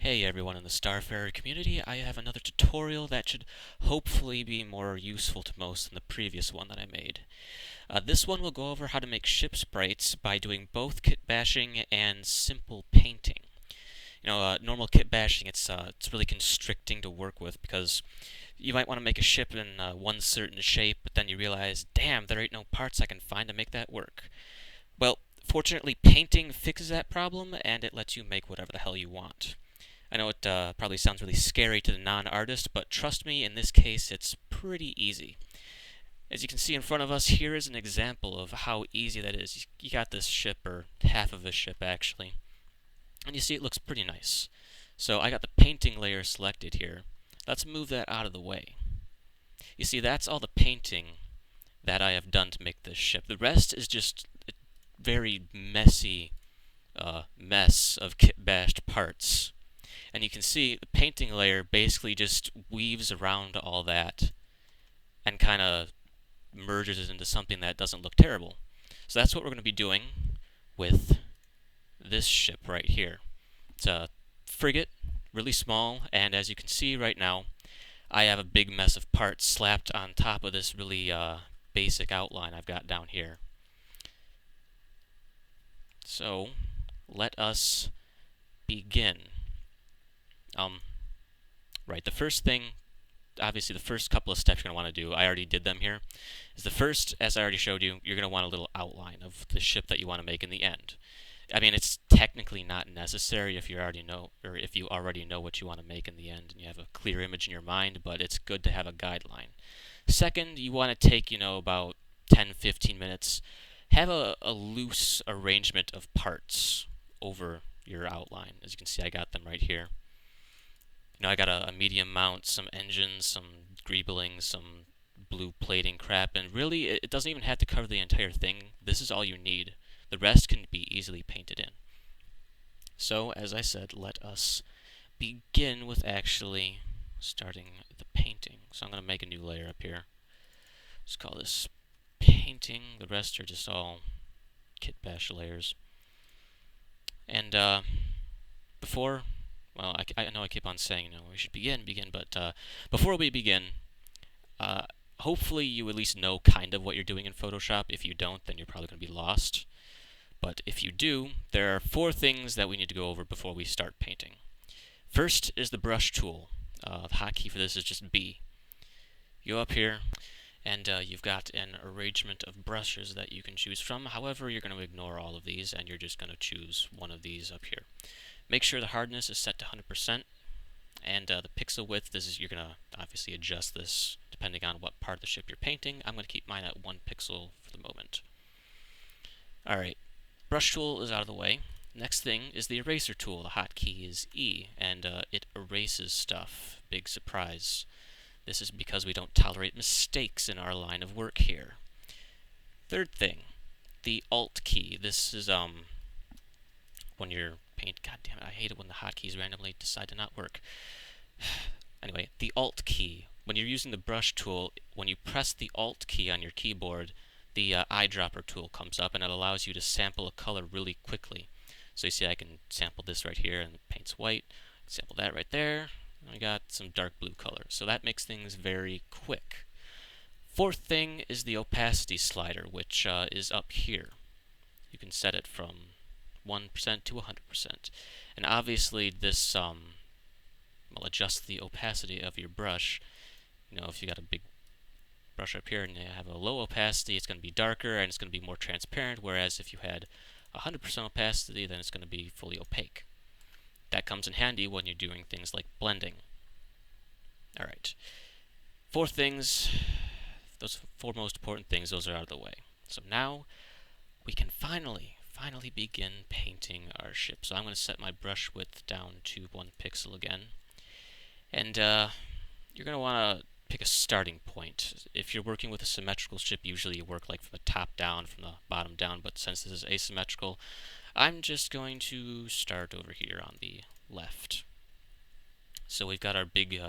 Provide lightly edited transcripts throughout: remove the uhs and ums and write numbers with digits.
Hey everyone in the Starfarer community, I have another tutorial that should hopefully be more useful to most than the previous one that I made. This one will go over how to make ship sprites by doing both kitbashing and simple painting. Normal kitbashing, it's really constricting to work with because you might want to make a ship in one certain shape, but then you realize, damn, there ain't no parts I can find to make that work. Well, fortunately, painting fixes that problem, and it lets you make whatever the hell you want. I know it probably sounds really scary to the non-artist, but trust me, in this case, it's pretty easy. As you can see in front of us, here is an example of how easy that is. You got this ship, or half of a ship actually, and you see it looks pretty nice. So I got the painting layer selected here. Let's move that out of the way. You see, that's all the painting that I have done to make this ship. The rest is just a very messy mess of kit-bashed parts. And you can see the painting layer basically just weaves around all that and kind of merges it into something that doesn't look terrible. So that's what we're going to be doing with this ship right here. It's a frigate, really small, and as you can see right now, I have a big mess of parts slapped on top of this really basic outline I've got down here. So let us begin. Right, the first thing, obviously the first couple of steps you're going to want to do, I already did them here, is the first, as I already showed you, you're going to want a little outline of the ship that you want to make in the end. I mean, it's technically not necessary if you already know, or if you already know what you want to make in the end and you have a clear image in your mind, but it's good to have a guideline. Second, you want to take, about 10-15 minutes, have a loose arrangement of parts over your outline. As you can see, I got them right here. I got a medium mount, some engines, some greebling, some blue plating crap, and really, it doesn't even have to cover the entire thing. This is all you need. The rest can be easily painted in. So, as I said, let us begin with actually starting the painting. So I'm going to make a new layer up here. Let's call this painting. The rest are just all kitbash layers. And before... Well, I know I keep on saying, we should begin, but before we begin, hopefully you at least know kind of what you're doing in Photoshop. If you don't, then you're probably going to be lost. But if you do, there are 4 things that we need to go over before we start painting. First is the brush tool. The hotkey for this is just B. You go up here, and you've got an arrangement of brushes that you can choose from. However, you're going to ignore all of these, and you're just going to choose one of these up here. Make sure the hardness is set to 100%, and the pixel width, you're going to obviously adjust this depending on what part of the ship you're painting. I'm going to keep mine at 1 pixel for the moment. Alright, brush tool is out of the way. Next thing is the eraser tool. The hotkey is E, and it erases stuff. Big surprise. This is because we don't tolerate mistakes in our line of work here. Third thing, the Alt key. This is when you're God damn it, I hate it when the hotkeys randomly decide to not work. Anyway, the Alt key. When you're using the brush tool, when you press the Alt key on your keyboard, the eyedropper tool comes up and it allows you to sample a color really quickly. So you see I can sample this right here and it paints white. Sample that right there. And I got some dark blue color. So that makes things very quick. Fourth thing is the opacity slider, which is up here. You can set it from 1% to 100%. And obviously this will adjust the opacity of your brush. If you got a big brush up here and you have a low opacity, it's going to be darker and it's going to be more transparent, whereas if you had 100% opacity, then it's going to be fully opaque. That comes in handy when you're doing things like blending. Alright. 4 things, those 4 most important things, those are out of the way. So now we can finally begin painting our ship. So I'm going to set my brush width down to 1 pixel again. And you're going to want to pick a starting point. If you're working with a symmetrical ship, usually you work like from the top down, from the bottom down, but since this is asymmetrical, I'm just going to start over here on the left. So we've got our big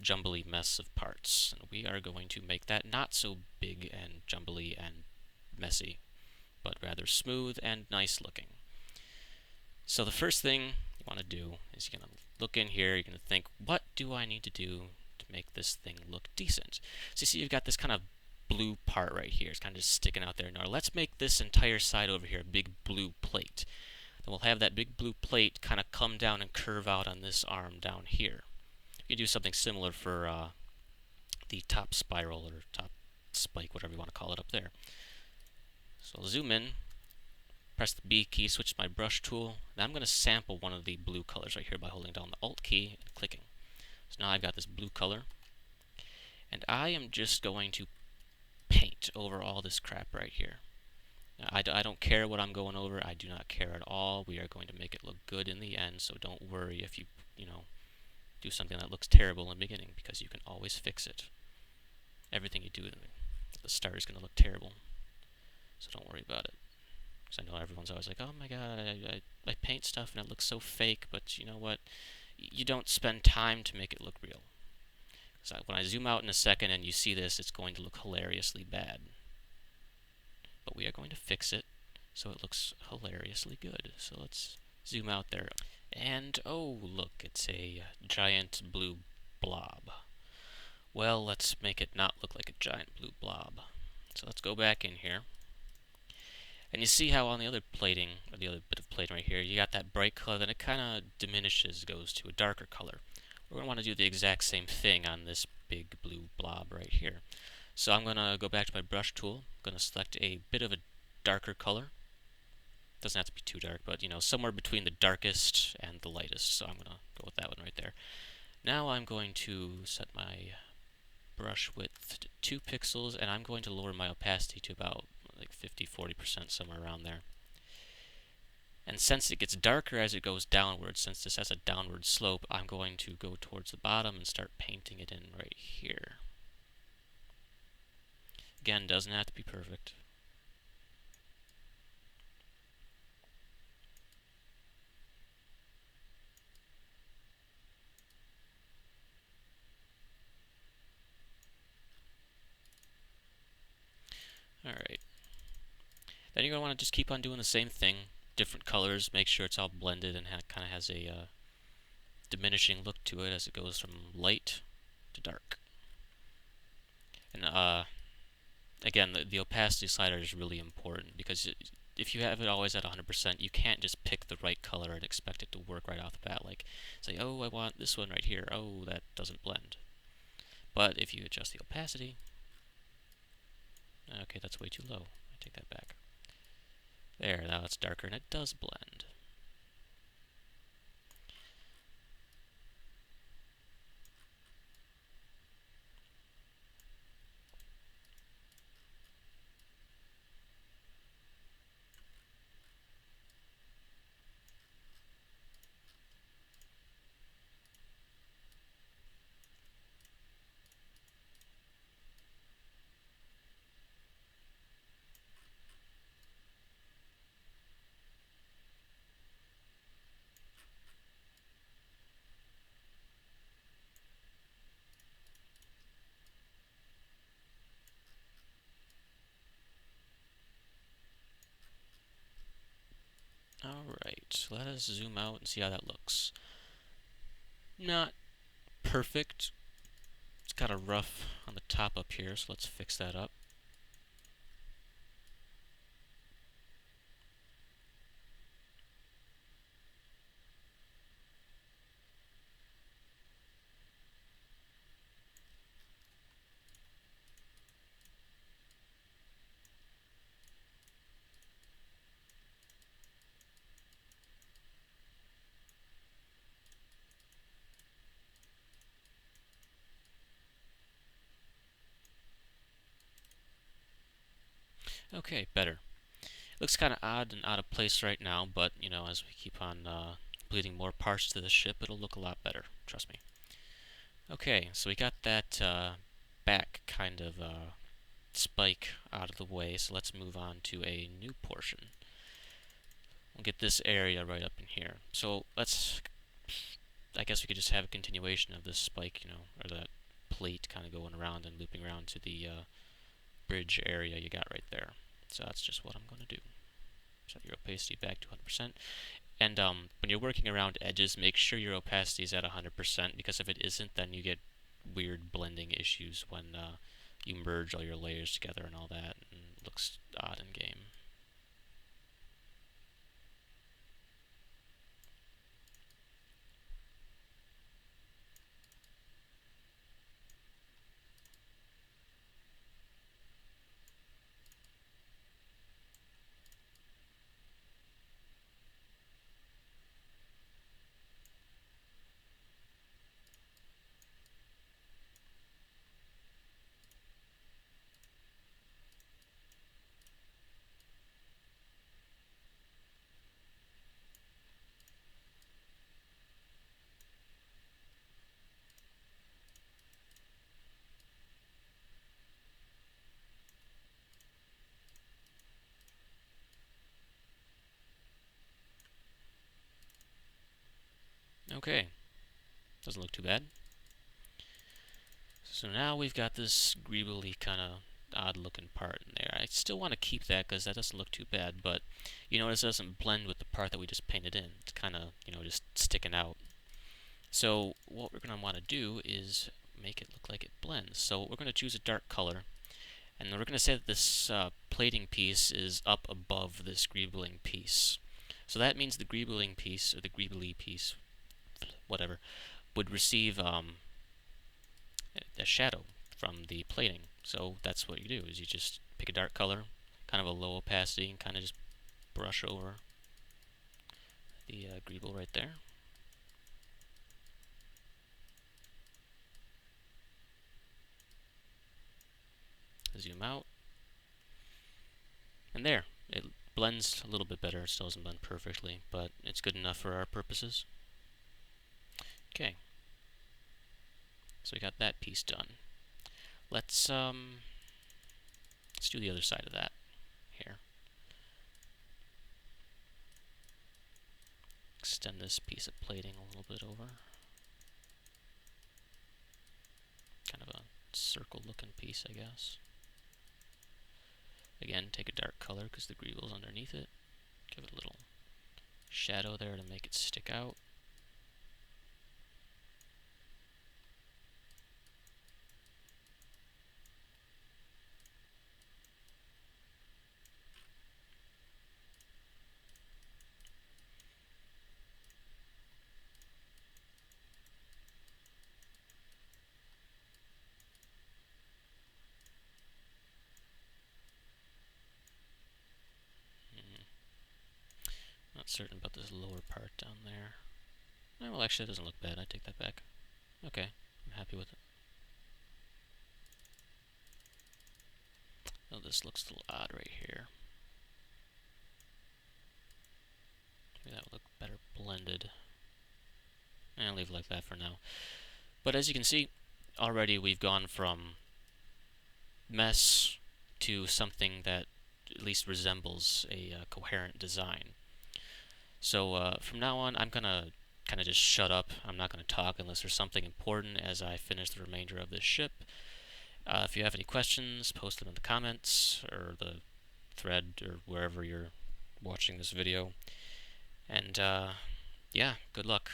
jumbly mess of parts, and we are going to make that not so big and jumbly and messy, but rather smooth and nice looking. So the first thing you want to do is you're going to look in here, you're going to think, what do I need to do to make this thing look decent? So you see you've got this kind of blue part right here. It's kind of just sticking out there. Now let's make this entire side over here a big blue plate. Then we'll have that big blue plate kind of come down and curve out on this arm down here. You can do something similar for the top spiral or top spike, whatever you want to call it up there. So I'll zoom in, press the B key, switch to my brush tool. Now I'm going to sample one of the blue colors right here by holding down the Alt key and clicking. So now I've got this blue color, and I am just going to paint over all this crap right here. Now, I don't care what I'm going over. I do not care at all. We are going to make it look good in the end, so don't worry if you do something that looks terrible in the beginning, because you can always fix it. Everything you do at the start is going to look terrible, so don't worry about it. Because I know everyone's always like, oh my god, I paint stuff and it looks so fake, but you know what? You don't spend time to make it look real. So when I zoom out in a second and you see this, it's going to look hilariously bad. But we are going to fix it so it looks hilariously good. So let's zoom out there. And oh look, it's a giant blue blob. Well, let's make it not look like a giant blue blob. So let's go back in here. And you see how on the other plating, or the other bit of plating right here, you got that bright color, then it kind of diminishes, goes to a darker color. We're going to want to do the exact same thing on this big blue blob right here. So I'm going to go back to my brush tool. I'm going to select a bit of a darker color. Doesn't have to be too dark, but somewhere between the darkest and the lightest. So I'm going to go with that one right there. Now I'm going to set my brush width to 2 pixels, and I'm going to lower my opacity to about like 50-40%, somewhere around there. And since it gets darker as it goes downwards, since this has a downward slope, I'm going to go towards the bottom and start painting it in right here. Again, doesn't have to be perfect. Alright. Then you're going to want to just keep on doing the same thing. Different colors, make sure it's all blended and kind of has a diminishing look to it as it goes from light to dark. And again, the opacity slider is really important, because if you have it always at 100%, you can't just pick the right color and expect it to work right off the bat. Like, say, oh, I want this one right here. Oh, that doesn't blend. But if you adjust the opacity, okay, that's way too low. I take that back. There, now it's darker and it does blend. Alright, let us zoom out and see how that looks. Not perfect. It's kind of rough on the top up here, so let's fix that up. Okay, better. Looks kind of odd and out of place right now, but, as we keep on bleeding more parts to the ship, it'll look a lot better. Trust me. Okay, so we got that back kind of spike out of the way, so let's move on to a new portion. We'll get this area right up in here. So I guess we could just have a continuation of this spike, or that plate kind of going around and looping around to the bridge area you got right there. So that's just what I'm going to do. Set your opacity back to 100%. And when you're working around edges, make sure your opacity is at 100%, because if it isn't, then you get weird blending issues when you merge all your layers together and all that, and it looks odd in game. Okay, doesn't look too bad. So now we've got this greebly kind of odd looking part in there. I still want to keep that because that doesn't look too bad, but you notice it doesn't blend with the part that we just painted in. It's kind of, just sticking out. So what we're going to want to do is make it look like it blends. So we're going to choose a dark color, and we're going to say that this plating piece is up above this greebling piece. So that means the greebling piece, or the greebly piece, whatever, would receive a shadow from the plating. So that's what you do, is you just pick a dark color, kind of a low opacity, and kind of just brush over the greeble right there. Zoom out. And there, it blends a little bit better. It still doesn't blend perfectly, but it's good enough for our purposes. Okay. So we got that piece done. Let's do the other side of that here. Extend this piece of plating a little bit over. Kind of a circle looking piece, I guess. Again, take a dark color because the greeble's underneath it. Give it a little shadow there to make it stick out. Not certain about this lower part down there. Oh, well, actually, it doesn't look bad. I take that back. Okay, I'm happy with it. Oh, this looks a little odd right here. Maybe that would look better blended. I'll leave it like that for now. But as you can see, already we've gone from mess to something that at least resembles a coherent design. So from now on, I'm going to kind of just shut up. I'm not going to talk unless there's something important as I finish the remainder of this ship. If you have any questions, post them in the comments or the thread or wherever you're watching this video. And yeah, good luck.